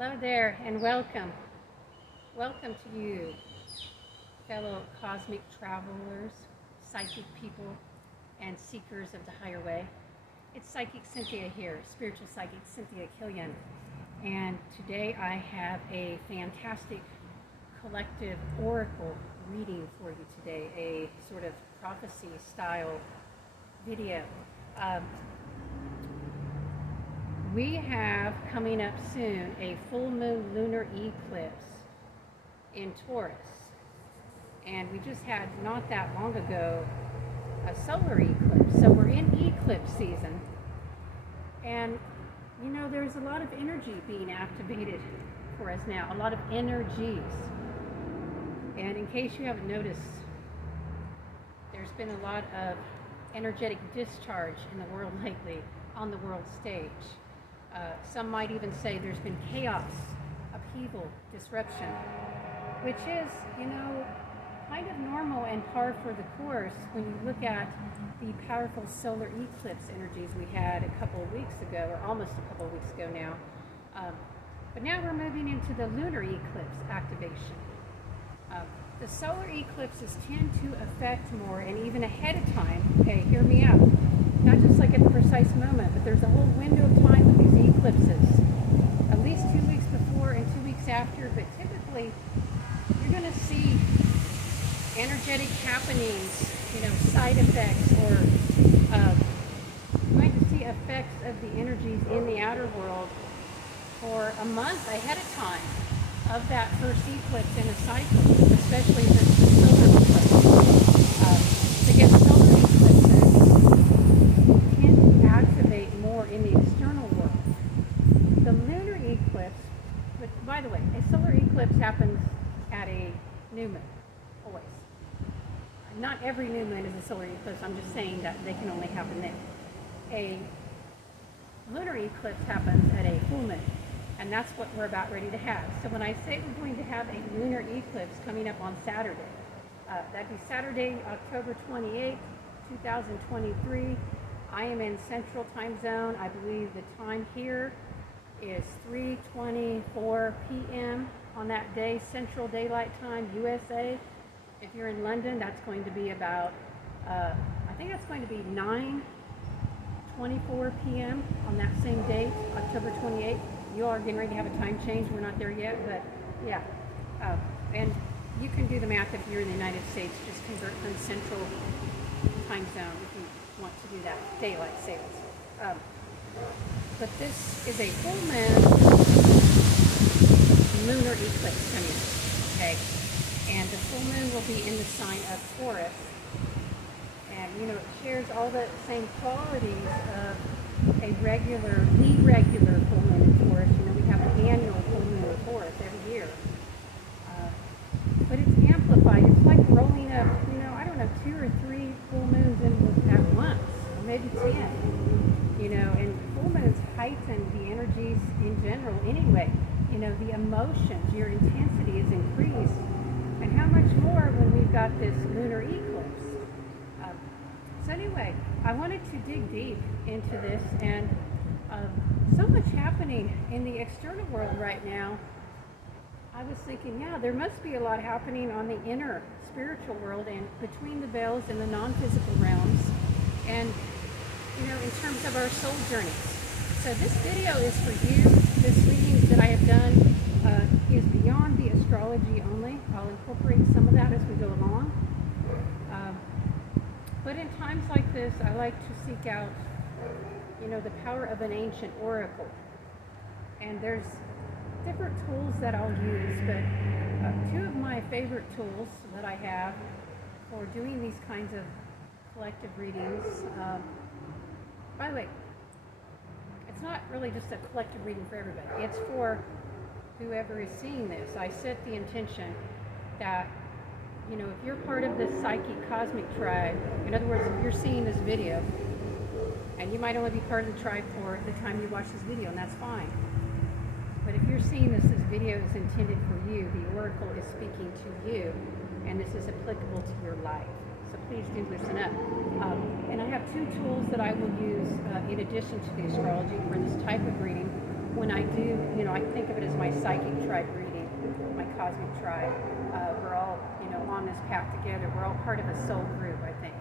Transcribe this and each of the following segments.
Hello there and welcome. Welcome to you, fellow cosmic travelers, psychic people, and seekers of the higher way. It's Psychic Cynthia here, spiritual psychic Cynthia Killian. And today I have a fantastic collective oracle reading for you today, a sort of prophecy style video. We have coming up soon a full moon lunar eclipse in Taurus. And we just had not that long ago a solar eclipse. So we're in eclipse season. And you know, there's a lot of energy being activated for us now, a lot of energies. And in case you haven't noticed, there's been a lot of energetic discharge in the world lately on the world stage. Some might even say there's been chaos, upheaval, disruption, which is, you know, kind of normal and par for the course when you look at the powerful solar eclipse energies we had a couple of weeks ago, or almost a couple of weeks ago now. But now we're moving into the lunar eclipse activation. The solar eclipses tend to affect more and even ahead of time. Okay, hear me out. Not just like at the precise moment, but there's a whole window of time with these eclipses. At least 2 weeks before and 2 weeks after, but typically you're going to see energetic happenings, you know, side effects, or you're going to see effects of the energies in the outer world for a month ahead of time of that first eclipse in a cycle, especially if it's the solar eclipse. To get solar eclipses tend to activate more in the external world. The lunar eclipse, but by the way, a solar eclipse happens at a new moon, always. Not every new moon is a solar eclipse, I'm just saying that they can only happen then. A lunar eclipse happens at a full moon. And that's what we're about ready to have. So when I say we're going to have a lunar eclipse coming up on Saturday, that'd be Saturday, October 28th, 2023. I am in Central Time Zone. I believe the time here is 3:24 p.m. on that day, Central Daylight Time, USA. If you're in London, that's going to be about, I think that's going to be 9:24 p.m. on that same date, October 28th. You all are getting ready to have a time change. We're not there yet, but yeah. And you can do the math if you're in the United States. Just convert from Central Time Zone if you want to do that, daylight savings. But this is a full moon lunar eclipse coming up, okay? And the full moon will be in the sign of Taurus. And, you know, it shares all the same qualities of a regular, irregular full moon in Taurus. You know, we have an annual full moon in Taurus every year. But it's amplified. It's like rolling up, you know, I don't know, 2 or 3 full moons in at once, or maybe 10. You know, and full moons heighten the energies in general anyway. You know, the emotions, your intensity is increased. And how much more when we've got this lunar eclipse? So anyway, I wanted to dig deep into this, and so much happening in the external world right now. I was thinking, yeah, there must be a lot happening on the inner spiritual world and between the veils and the non-physical realms, and, you know, in terms of our soul journeys. So this video is for you. This reading that I have done is beyond the astrology only. I'll incorporate some of that as we go along. But in times like this, I like to seek out, you know, the power of an ancient oracle. And there's different tools that I'll use, but 2 of my favorite tools that I have for doing these kinds of collective readings, by the way, it's not really just a collective reading for everybody. It's for whoever is seeing this. I set the intention that, you know, if you're part of this psychic cosmic tribe, in other words, if you're seeing this video, and you might only be part of the tribe for the time you watch this video, and that's fine. But if you're seeing this video is intended for you, the oracle is speaking to you, and this is applicable to your life. So please do listen up. And I have 2 tools that I will use in addition to the astrology for this type of reading when I do, I think of it as my psychic tribe reading, my cosmic tribe. We're all, on this path together. We're all part of a soul group, I think.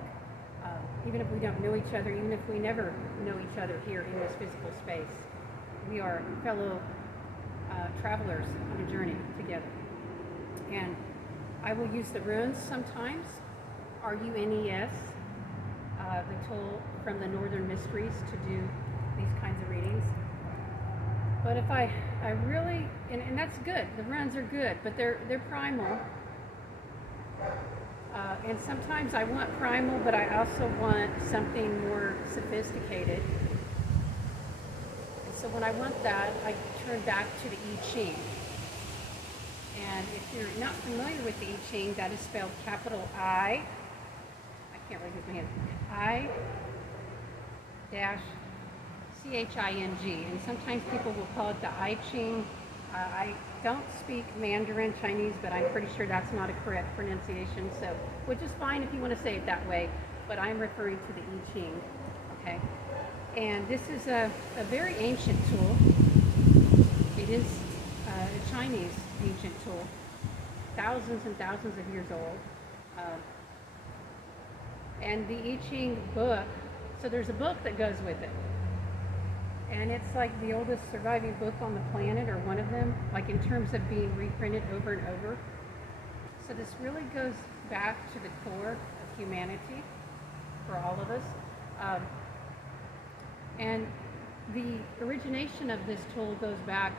Even if we don't know each other, even if we never know each other here in this physical space, we are fellow travelers on a journey together. And I will use the runes sometimes, RUNES, the tool from the Northern Mysteries, to do these kinds of readings. But if I really, and that's good, the runes are good, but they're primal. And sometimes I want primal, but I also want something more sophisticated. And so when I want that, I turn back to the I-Ching. And if you're not familiar with the I-Ching, that is spelled capital I can't really use my hand, I-CHING. And sometimes people will call it the I-Ching. I don't speak Mandarin Chinese, but I'm pretty sure that's not a correct pronunciation, so which is fine if you want to say it that way, but I'm referring to the I-Ching, okay? And this is a very ancient tool. It is a Chinese ancient tool, thousands and thousands of years old. And the I-Ching book, so there's a book that goes with it. And it's like the oldest surviving book on the planet, or one of them, like in terms of being reprinted over and over. So this really goes back to the core of humanity for all of us. And the origination of this tool goes back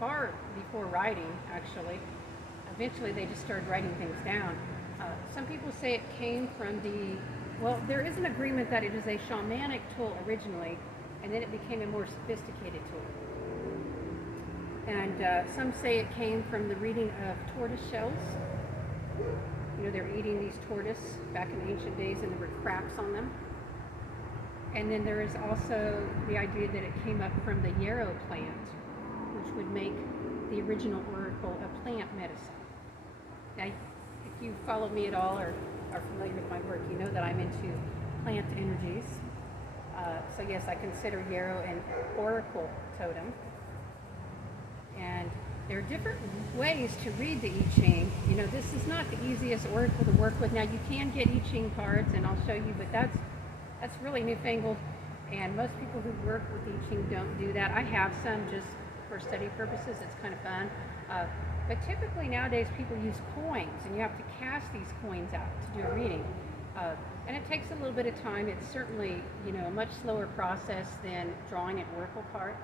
far before writing, actually. Eventually they just started writing things down. Some people say it came from well, there is an agreement that it is a shamanic tool originally, and then it became a more sophisticated tool. And some say it came from the reading of tortoise shells. They're eating these tortoise back in ancient days, and there were cracks on them. And then there is also the idea that it came up from the yarrow plant, which would make the original oracle a plant medicine. Now, if you follow me at all or are familiar with my work, you know that I'm into plant energies. So yes, I consider yarrow an oracle totem. And there are different ways to read the I-Ching. This is not the easiest oracle to work with. Now, you can get I-Ching cards, and I'll show you, but that's really newfangled. And most people who work with I-Ching don't do that. I have some just for study purposes. It's kind of fun. But typically nowadays people use coins, and you have to cast these coins out to do a reading. And it takes a little bit of time. It's certainly, a much slower process than drawing an oracle card.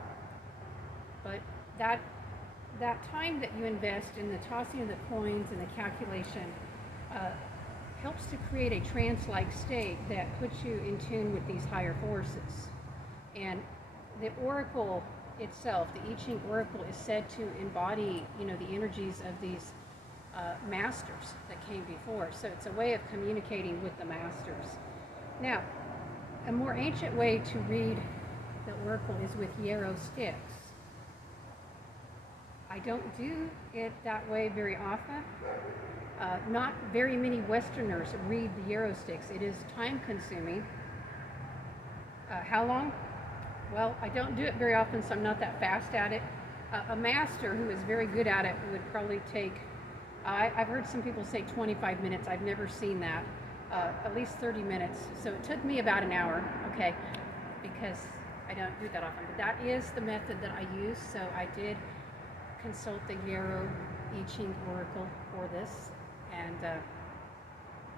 But that time that you invest in the tossing of the coins and the calculation helps to create a trance-like state that puts you in tune with these higher forces. And the oracle itself, the I-Ching oracle, is said to embody, the energies of these masters that came before. So it's a way of communicating with the masters. Now, a more ancient way to read the oracle is with yarrow sticks. I don't do it that way very often. Not very many Westerners read the yarrow sticks. It is time consuming. How long? Well, I don't do it very often, so I'm not that fast at it. A master who is very good at it would probably take, I've heard some people say 25 minutes. I've never seen that. At least 30 minutes. So it took me about an hour, okay, because I don't do that often. But that is the method that I use, so I did consult the yarrow I-Ching oracle for this. And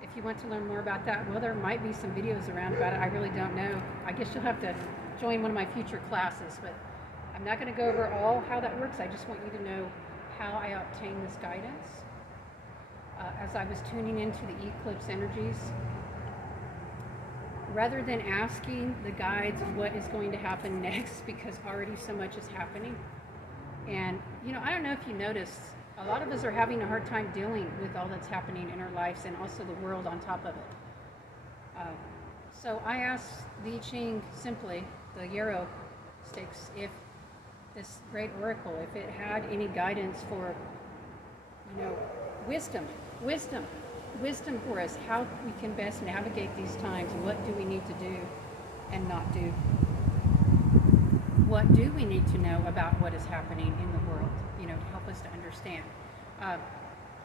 if you want to learn more about that, well, there might be some videos around about it. I really don't know. I guess you'll have to join one of my future classes, but I'm not going to go over all how that works. I just want you to know how I obtain this guidance. As I was tuning into the eclipse energies, rather than asking the guides what is going to happen next, because already so much is happening. And, I don't know if you notice, a lot of us are having a hard time dealing with all that's happening in our lives, and also the world on top of it. So I asked the I-Ching simply, the yarrow sticks, if this great oracle, if it had any guidance for, wisdom for us, how we can best navigate these times, and what do we need to do and not do. what do we need to know about what is happening in the world, you know, to help us to understand.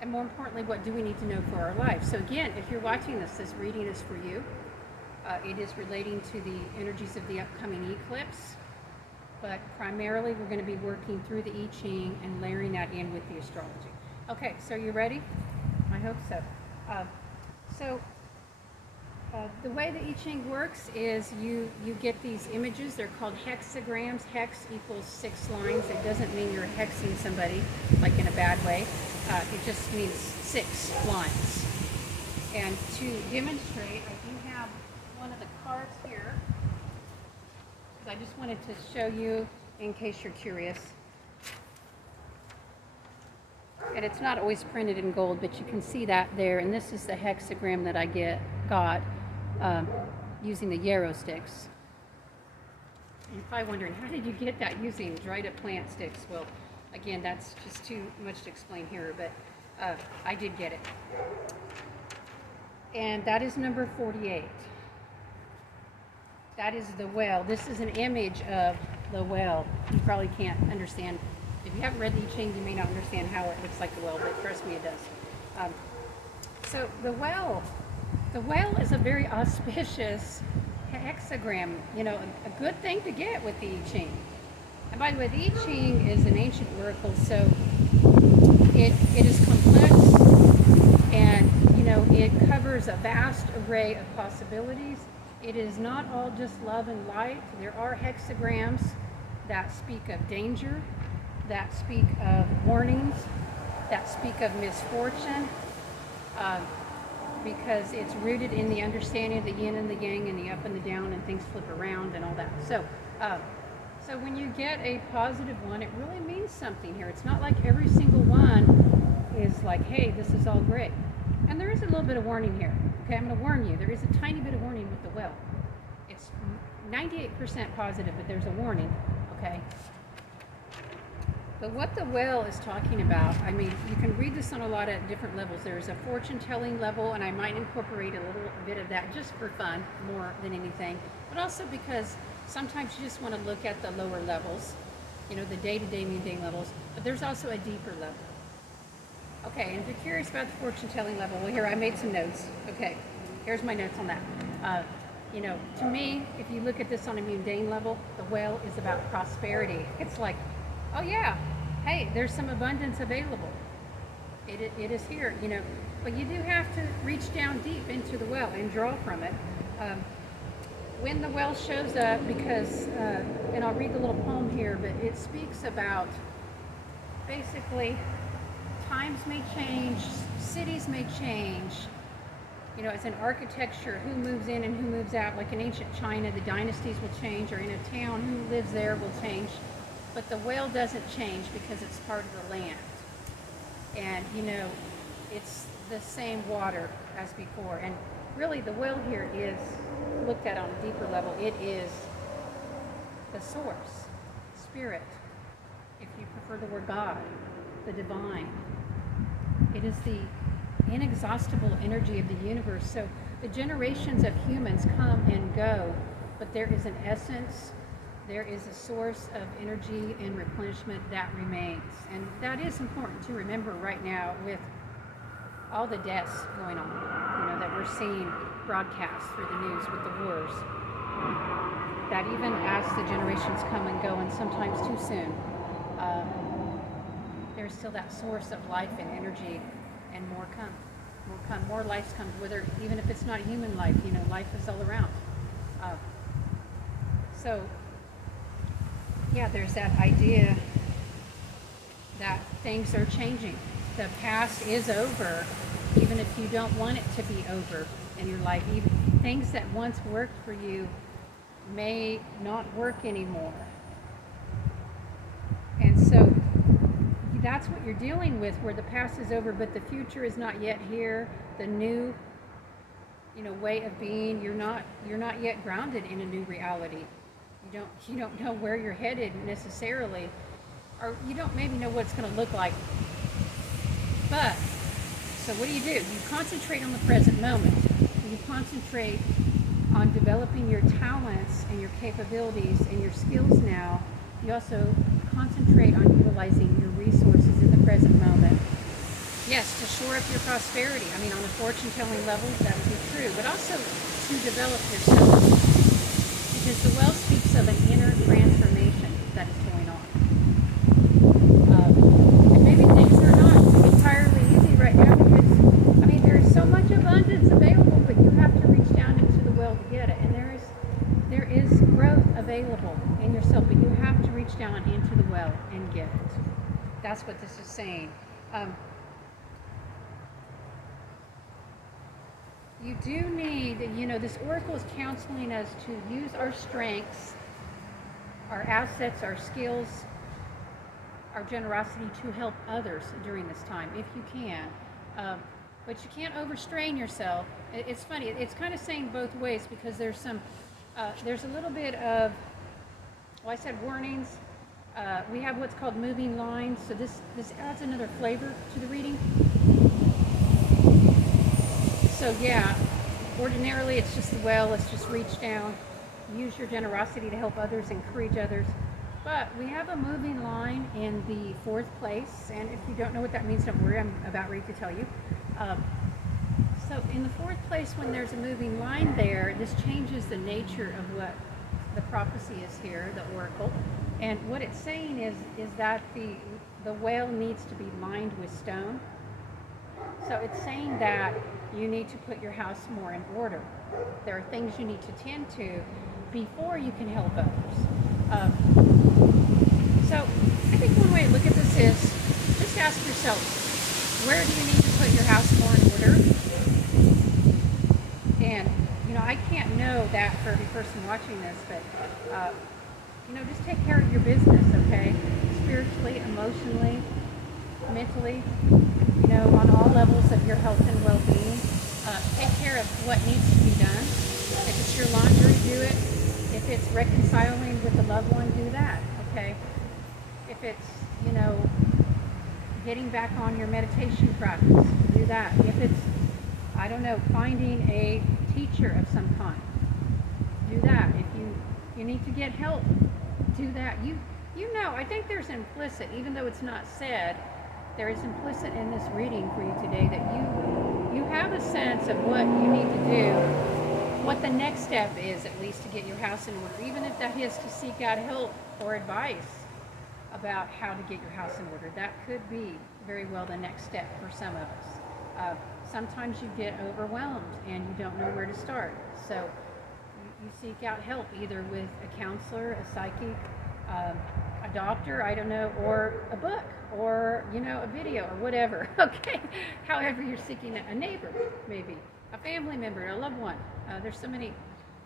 And more importantly, what do we need to know for our life? So again, if you're watching this reading is for you. It is relating to the energies of the upcoming eclipse, but primarily we're going to be working through the I-Ching and layering that in with the astrology. Okay, so you ready? I hope so. The way the I-Ching works is you get these images. They're called hexagrams. Hex equals 6 lines. It doesn't mean you're hexing somebody, like in a bad way. It just means 6 lines. And to demonstrate, I do have one of the cards here, because I just wanted to show you in case you're curious. And it's not always printed in gold, but you can see that there. And this is the hexagram that I got using the yarrow sticks. And you're probably wondering, how did you get that using dried up plant sticks? Well, again, that's just too much to explain here, but I did get it. And that is number 48. That is the well. This is an image of the well. You probably can't understand. If you haven't read the I-Ching, you may not understand how it looks like the well, but trust me, it does. So the well is a very auspicious hexagram, you know, a good thing to get with the I-Ching. And by the way, the I-Ching is an ancient oracle, so it is complex, and you know, it covers a vast array of possibilities. It is not all just love and light. There are hexagrams that speak of danger, that speak of warnings, that speak of misfortune, because it's rooted in the understanding of the yin and the yang and the up and the down, and things flip around and all that. So when you get a positive one, it really means something here. It's not like every single one is like, hey, this is all great. And there is a little bit of warning here. Okay, I'm going to warn you. There is a tiny bit of warning with the well. It's 98% positive, but there's a warning. Okay. But what the well is talking about, I mean, you can read this on a lot of different levels. There's a fortune-telling level, and I might incorporate a little bit of that just for fun, more than anything. But also because sometimes you just want to look at the lower levels, you know, the day-to-day, mundane levels. But there's also a deeper level. Okay, and if you're curious about the fortune-telling level, well, here, I made some notes. Okay, here's my notes on that. You know, to me, if you look at this on a mundane level, the well is about prosperity. It's like, oh yeah, hey, there's some abundance available. It is here, you know, but you do have to reach down deep into the well and draw from it. When the well shows up, because, and I'll read the little poem here, but it speaks about basically times may change, cities may change. You know, as in architecture, who moves in and who moves out. Like in ancient China, the dynasties will change, or in a town, who lives there will change. But the well doesn't change because it's part of the land. And, you know, it's the same water as before. And really, the well here is, looked at on a deeper level, it is the source, spirit, if you prefer the word God, the divine. It is the inexhaustible energy of the universe. So the generations of humans come and go, but there is an essence, there is a source of energy and replenishment that remains. And that is important to remember right now with all the deaths going on, you know, that we're seeing broadcast through the news with the wars. That even as the generations come and go, and sometimes too soon, there's still that source of life and energy, and more life comes, whether, even if it's not human life, you know, life is all around. So, yeah, there's that idea that things are changing. The past is over, even if you don't want it to be over in your life. Even things that once worked for you may not work anymore. And so that's what you're dealing with, where the past is over, but the future is not yet here. The new, you know, way of being, you're not yet grounded in a new reality. You don't know where you're headed necessarily, or you don't maybe know what it's going to look like. But so what do? You concentrate on the present moment. You concentrate on developing your talents and your capabilities and your skills now You also concentrate on utilizing your resources in the present moment. Yes, to shore up your prosperity. I mean, on a fortune-telling level, that would be true, but also to develop yourself. Because the well speaks of an inner transformation that is going on. And maybe things are not entirely easy right now because, I mean, there is so much abundance available, but you have to reach down into the well to get it. And there is growth available in yourself, but you have to reach down into the well and get it. That's what this is saying. You do need, this oracle is counseling us to use our strengths, our assets, our skills, our generosity to help others during this time, if you can. But you can't overstrain yourself. It's funny, it's kind of saying both ways because there's a little bit of, well, I said warnings. We have what's called moving lines, so this adds another flavor to the reading. So yeah, ordinarily it's just the well, let's just reach down, use your generosity to help others, encourage others. But we have a moving line in the 4th place, and if you don't know what that means, don't worry, I'm about ready to tell you. So in the 4th place, when there's a moving line there, this changes the nature of what the prophecy is here, the oracle. And what it's saying is that the well needs to be lined with stone. So it's saying that you need to put your house more in order. There are things you need to tend to before you can help others. So I think one way to look at this is just ask yourself, where do you need to put your house more in order? And, I can't know that for every person watching this, but, just take care of your business, okay? Spiritually, emotionally, mentally, on all levels of your health and well-being. Take care of what needs to be done. If it's your laundry, do it. If it's reconciling with a loved one, do that, okay? If it's, getting back on your meditation practice, do that. If it's, I don't know, finding a teacher of some kind, do that. If you need to get help, do that. I think there's implicit, even though it's not said, there is implicit in this reading for you today that you have a sense of what you need to do, what the next step is, at least, to get your house in order, even if that is to seek out help or advice about how to get your house in order. That could be very well the next step for some of us. Sometimes you get overwhelmed and you don't know where to start. So you seek out help either with a counselor, a psychic, a doctor, I don't know, or a book, or, a video, or whatever, okay? However you're seeking a neighbor, maybe, a family member, a loved one. There's so many.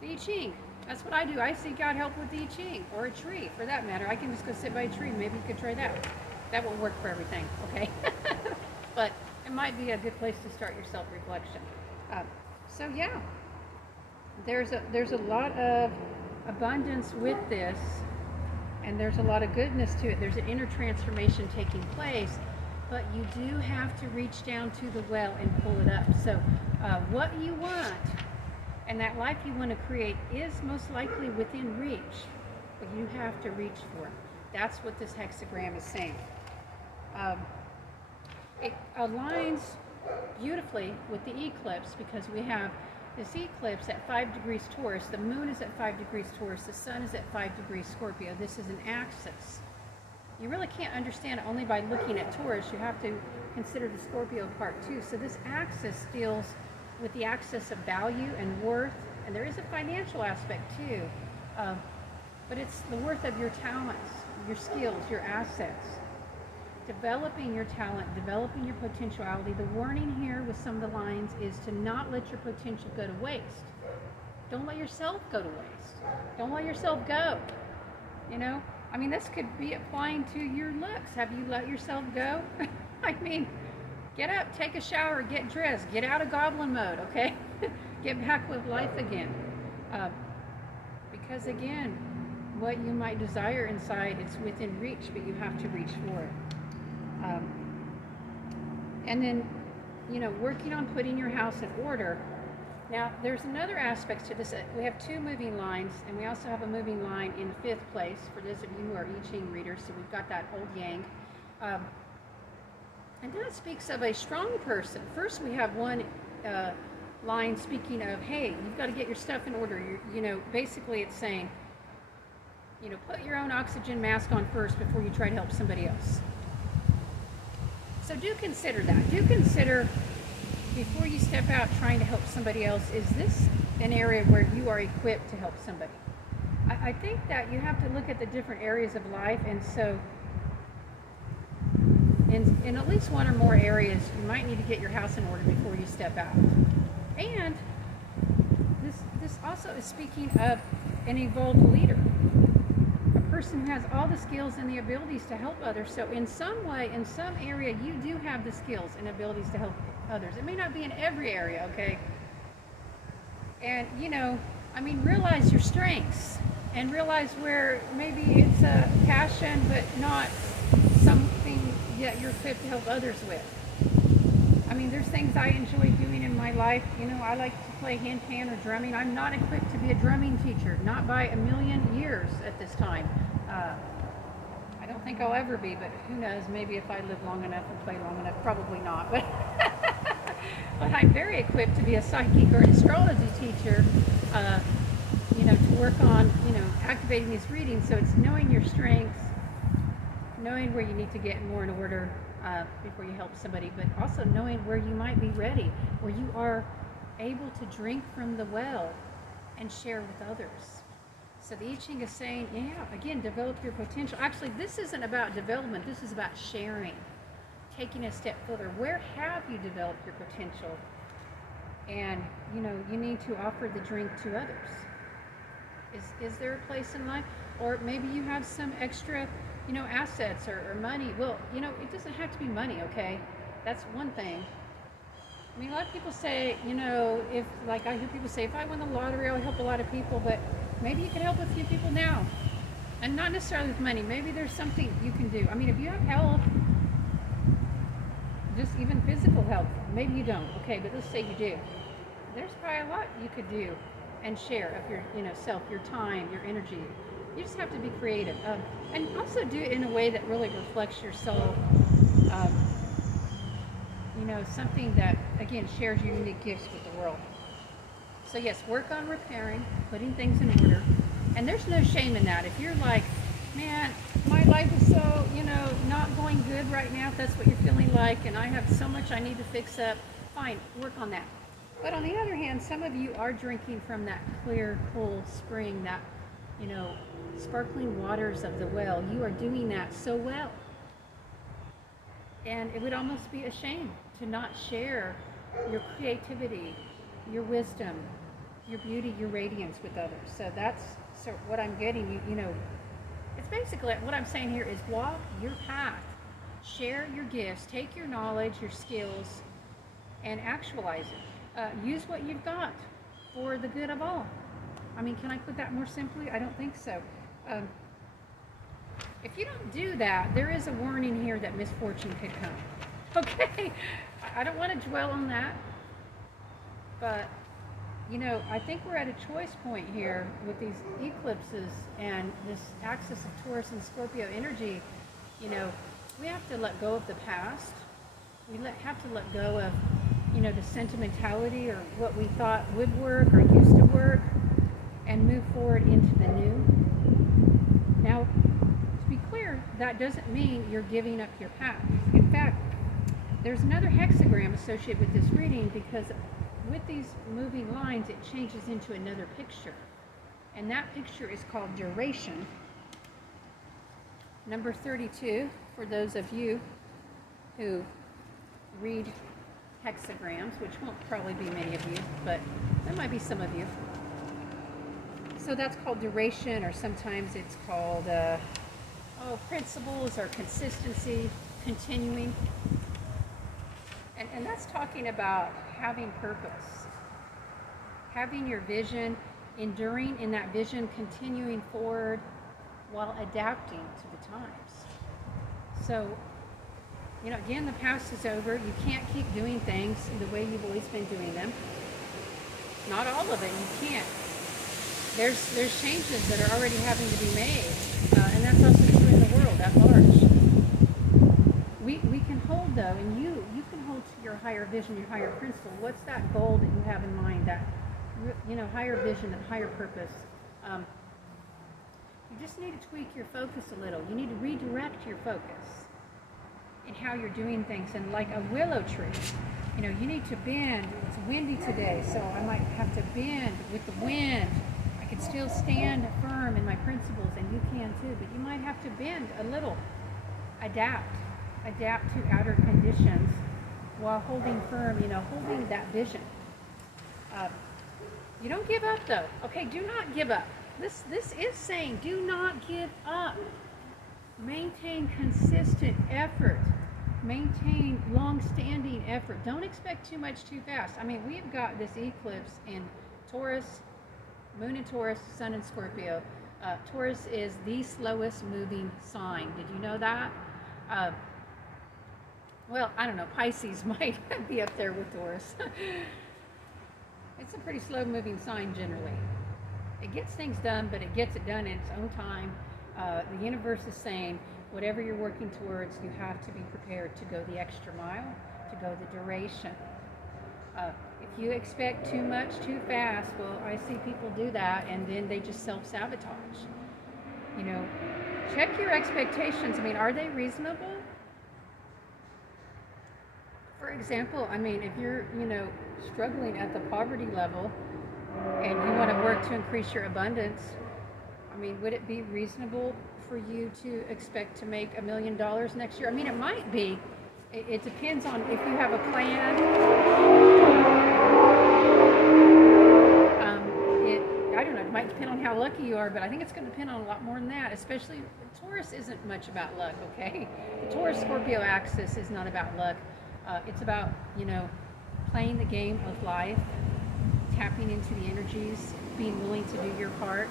The I-Ching, that's what I do. I seek out help with the I-Ching, or a tree, for that matter. I can just go sit by a tree. Maybe you could try that. That won't work for everything, okay? But it might be a good place to start your self-reflection. So yeah, there's a lot of abundance with this, and there's a lot of goodness to it. There's an inner transformation taking place, but you do have to reach down to the well and pull it up. So what you want and that life you want to create is most likely within reach, but you have to reach for it. That's what this hexagram is saying. It aligns beautifully with the eclipse because we have this eclipse at 5 degrees Taurus. The moon is at 5 degrees Taurus. The sun is at 5 degrees Scorpio. This is an axis. You really can't understand it only by looking at Taurus. You have to consider the Scorpio part too. So this axis deals with the axis of value and worth, and there is a financial aspect too. But it's the worth of your talents, your skills, your assets. Developing your talent, developing your potentiality. The warning here with some of the lines is to not let your potential go to waste. Don't let yourself go to waste. Don't let yourself go. I mean, this could be applying to your looks. Have you let yourself go? I mean, get up, take a shower, get dressed, get out of goblin mode, okay? Get back with life again. Because again, what you might desire inside, it's within reach, but you have to reach for it. And then, working on putting your house in order. Now, there's another aspect to this. We have two moving lines, and we also have a moving line in the fifth place, for those of you who are I-Ching readers, so we've got that old yang. And that speaks of a strong person. First, we have one line speaking of, hey, you've got to get your stuff in order. You know, basically it's saying, you know, put your own oxygen mask on first before you try to help somebody else. So do consider that. Do consider, before you step out trying to help somebody else, is this an area where you are equipped to help somebody? I think that you have to look at the different areas of life, and so in at least one or more areas, you might need to get your house in order before you step out. And this also is speaking of an evolved leader, a person who has all the skills and the abilities to help others. So in some way, in some area, you do have the skills and abilities to help others. It may not be in every area, okay? And, you know, I mean, realize your strengths and realize where maybe it's a passion but not something that you're equipped to help others with. I mean, there's things I enjoy doing in my life. You know, I like to play handpan or drumming. I'm not equipped to be a drumming teacher, not by a million years at this time. I don't think I'll ever be, but who knows, maybe if I live long enough and play long enough, probably not. But, but I'm very equipped to be a psychic or an astrology teacher, you know, to work on, you know, activating these readings. So it's knowing your strengths, knowing where you need to get more in order before you help somebody, but also knowing where you might be ready, where you are able to drink from the well and share with others. So the I-Ching is saying, yeah, again, develop your potential. Actually, this isn't about development. This is about sharing, taking a step further. Where have you developed your potential? And, you know, you need to offer the drink to others. Is there a place in life? Or maybe you have some extra, you know, assets or money. Well, you know, it doesn't have to be money, okay? That's one thing. I mean, a lot of people say, you know, if, like I hear people say, if I win the lottery, I'll help a lot of people, but maybe you can help a few people now. And not necessarily with money. Maybe there's something you can do. I mean, if you have health, just even physical health, maybe you don't, okay, but let's say you do. There's probably a lot you could do and share of your, you know, self, your time, your energy. You just have to be creative. And also do it in a way that really reflects your soul. You know, something that, again, shares your unique gifts with the world. So yes, work on repairing, putting things in order. And there's no shame in that. If you're like, man, my life is so, you know, not going good right now, if that's what you're feeling like, and I have so much I need to fix up, fine, work on that. But on the other hand, some of you are drinking from that clear, cool spring, that, you know, sparkling waters of the well. You are doing that so well. And it would almost be a shame to not share your creativity, your wisdom, your beauty, your radiance with others. So that's sort of what I'm getting. You know, it's basically what I'm saying here is walk your path, share your gifts, take your knowledge, your skills, and actualize it. Use what you've got for the good of all. I mean, can I put that more simply? I don't think so. If you don't do that, there is a warning here that misfortune could come. Okay? I don't want to dwell on that. But, you know, I think we're at a choice point here with these eclipses and this axis of Taurus and Scorpio energy. You know, we have to let go of the past. We have to let go of, you know, the sentimentality or what we thought would work or used to work and move forward into the new. Now, to be clear, that doesn't mean you're giving up your path. In fact, there's another hexagram associated with this reading because with these moving lines, it changes into another picture. And that picture is called duration. Number 32, for those of you who read hexagrams, which won't probably be many of you, but there might be some of you. So that's called duration, or sometimes it's called principles or consistency, continuing. And that's talking about having purpose, having your vision, enduring in that vision, continuing forward while adapting to the times. So, you know, again, the past is over. You can't keep doing things the way you've always been doing them. Not all of it, you can't. There's changes that are already having to be made, and that's also true in the world at large. We can hold, though, and you can hold to your higher vision, your higher principle. What's that goal that you have in mind, that, you know, higher vision and higher purpose? You just need to tweak your focus a little. You need to redirect your focus in how you're doing things. And like a willow tree, you know, you need to bend. It's windy today, so I might have to bend with the wind. I can still stand firm in my principles, and you can too, but you might have to bend a little. Adapt to outer conditions while holding firm, you know, holding that vision. You don't give up, though. Okay, do not give up. This is saying do not give up. Maintain consistent effort. Maintain long-standing effort. Don't expect too much too fast. I mean, we've got this eclipse in Taurus, Moon in Taurus, Sun in Scorpio. Taurus is the slowest moving sign. Did you know that? Well, I don't know. Pisces might be up there with Taurus. It's a pretty slow moving sign generally. It gets things done, but it gets it done in its own time. The universe is saying, whatever you're working towards, you have to be prepared to go the extra mile, to go the duration. If you expect too much too fast, well, I see people do that, and then they just self-sabotage. You know, check your expectations. I mean, are they reasonable? For example, I mean, if you're, you know, struggling at the poverty level and you want to work to increase your abundance, I mean, would it be reasonable for you to expect to make $1 million next year? I mean, it might be. It depends on if you have a plan. I don't know, it might depend on how lucky you are, but I think it's going to depend on a lot more than that, especially Taurus isn't much about luck, okay? The Taurus-Scorpio axis is not about luck. It's about, you know, playing the game of life, tapping into the energies, being willing to do your part.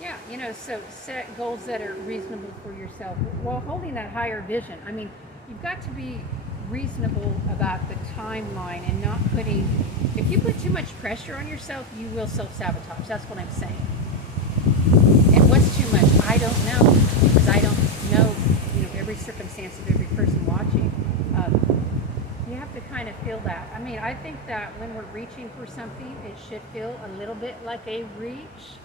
Yeah, you know, so set goals that are reasonable for yourself while holding that higher vision. I mean, you've got to be reasonable about the timeline and not putting, if you put too much pressure on yourself, you will self-sabotage. That's what I'm saying. And what's too much? I don't know, because I don't know, you know, every circumstance of every person watching. You have to kind of feel that. I mean, I think that when we're reaching for something, it should feel a little bit like a reach,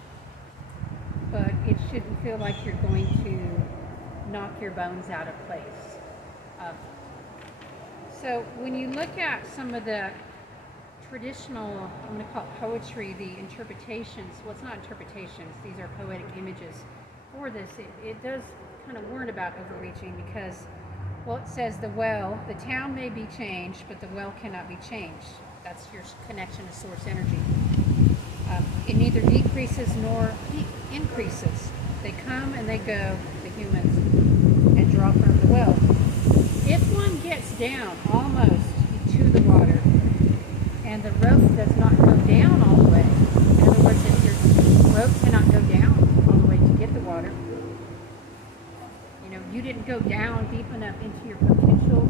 but it shouldn't feel like you're going to knock your bones out of place. So when you look at some of the traditional, I'm going to call it poetry, the interpretations, well, it's not interpretations, these are poetic images for this, it does kind of warn about overreaching because, well, it says the well, the town may be changed, but the well cannot be changed. That's your connection to source energy. It neither decreases nor increases. They come and they go, the humans, and draw from the well. If one gets down almost to the water, and the rope does not go down all the way, in other words, if your rope cannot go down all the way to get the water, you know, you didn't go down deep enough into your potential,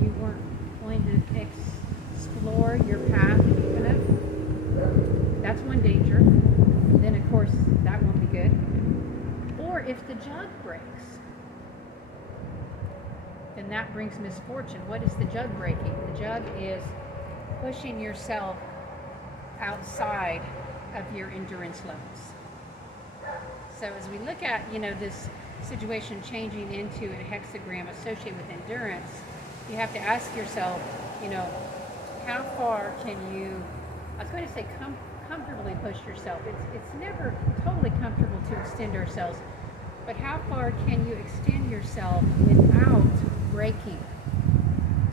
you weren't willing to explore your path deep enough, that's one danger. And then, of course, that won't be good. Or if the jug breaks, then that brings misfortune. What is the jug breaking? The jug is pushing yourself outside of your endurance levels. So as we look at, you know, this situation changing into a hexagram associated with endurance, you have to ask yourself, you know, how far can you, I was going to say comfortably push yourself. It's never totally comfortable to extend ourselves, but how far can you extend yourself without breaking?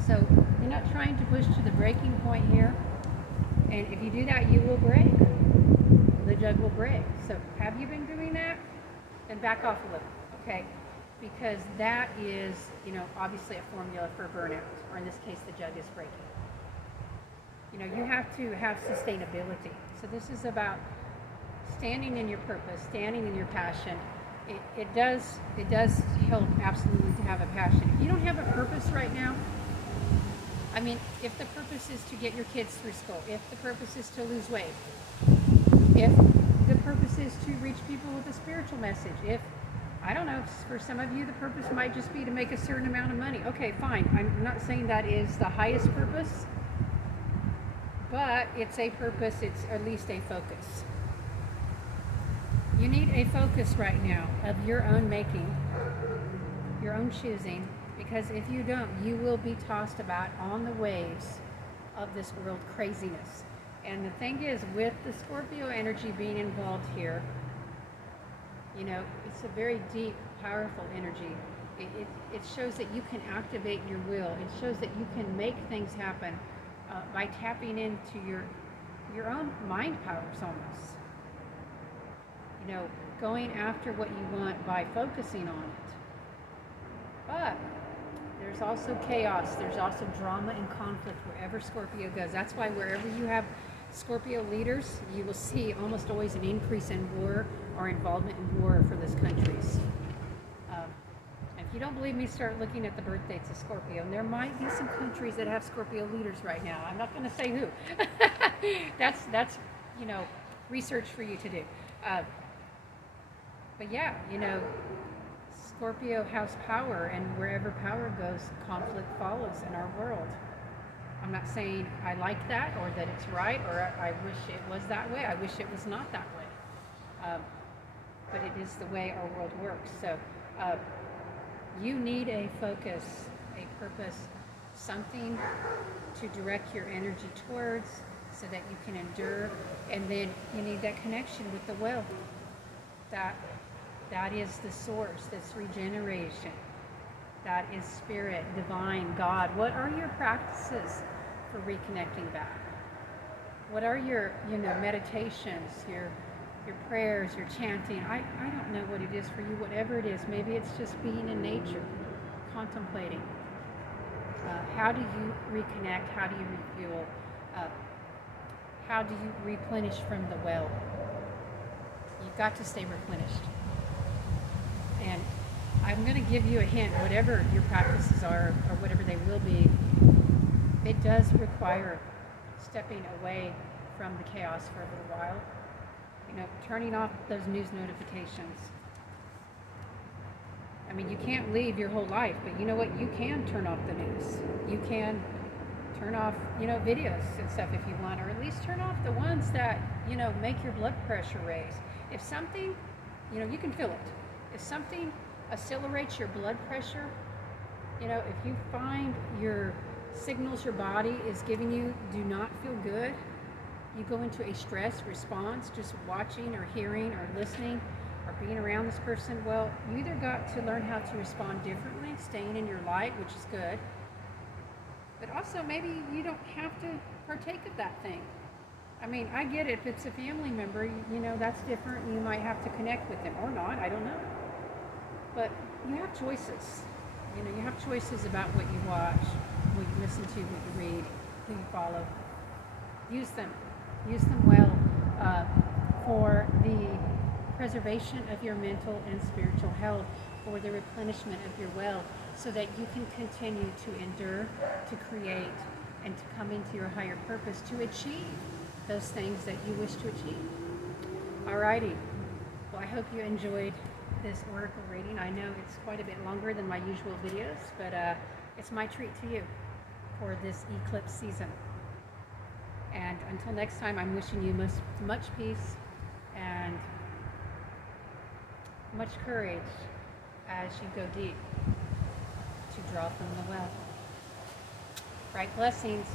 So you're not trying to push to the breaking point here, and if you do that, you will break. The jug will break. So have you been doing that? Then back off a little, okay? Because that is, you know, obviously a formula for burnout, or in this case, the jug is breaking. You know, you have to have sustainability. So this is about standing in your purpose, standing in your passion. It does help absolutely to have a passion. If you don't have a purpose right now, I mean, if the purpose is to get your kids through school, if the purpose is to lose weight, if the purpose is to reach people with a spiritual message, if, I don't know, for some of you the purpose might just be to make a certain amount of money. Okay, fine. I'm not saying that is the highest purpose, but it's a purpose, it's at least a focus. You need a focus right now of your own making, your own choosing, because if you don't, you will be tossed about on the waves of this world craziness. And the thing is, with the Scorpio energy being involved here, you know, it's a very deep, powerful energy. It shows that you can activate your will. It shows that you can make things happen by tapping into your own mind powers almost. You know, going after what you want by focusing on it. But there's also chaos. There's also drama and conflict wherever Scorpio goes. That's why wherever you have Scorpio leaders, you will see almost always an increase in war or involvement in war for those countries. And if you don't believe me, start looking at the birth dates of Scorpio. And there might be some countries that have Scorpio leaders right now. I'm not going to say who. that's you know, research for you to do. But yeah, you know, Scorpio has power, and wherever power goes, conflict follows in our world. I'm not saying I like that or that it's right or I wish it was that way. I wish it was not that way. But it is the way our world works. So you need a focus, a purpose, something to direct your energy towards so that you can endure. And then you need that connection with the will. That is the source, that's regeneration. That is spirit, divine, God. What are your practices for reconnecting back? What are your, you know, meditations, your prayers, your chanting? I don't know what it is for you, whatever it is. Maybe it's just being in nature, contemplating. How do you reconnect? How do you refuel? How do you replenish from the well? You've got to stay replenished. And I'm going to give you a hint, whatever your practices are, or whatever they will be, it does require stepping away from the chaos for a little while. You know, turning off those news notifications. I mean, you can't leave your whole life, but you know what? You can turn off the news. You can turn off, you know, videos and stuff if you want, or at least turn off the ones that, you know, make your blood pressure raise. If something, you know, you can feel it. If something accelerates your blood pressure, you know, if you find your signals your body is giving you do not feel good, you go into a stress response, just watching or hearing or listening or being around this person, well, you either got to learn how to respond differently, staying in your light, which is good, but also maybe you don't have to partake of that thing. I mean, I get it. If it's a family member, you know, that's different. You might have to connect with them or not. I don't know. But you have choices. You know, you have choices about what you watch, what you listen to, what you read, who you follow. Use them. Use them well for the preservation of your mental and spiritual health, for the replenishment of your well, so that you can continue to endure, to create, and to come into your higher purpose, to achieve those things that you wish to achieve. Alrighty. Well, I hope you enjoyed this oracle reading. I know it's quite a bit longer than my usual videos, but it's my treat to you for this eclipse season. And until next time, I'm wishing you much peace and much courage as you go deep to draw from the well. Bright blessings.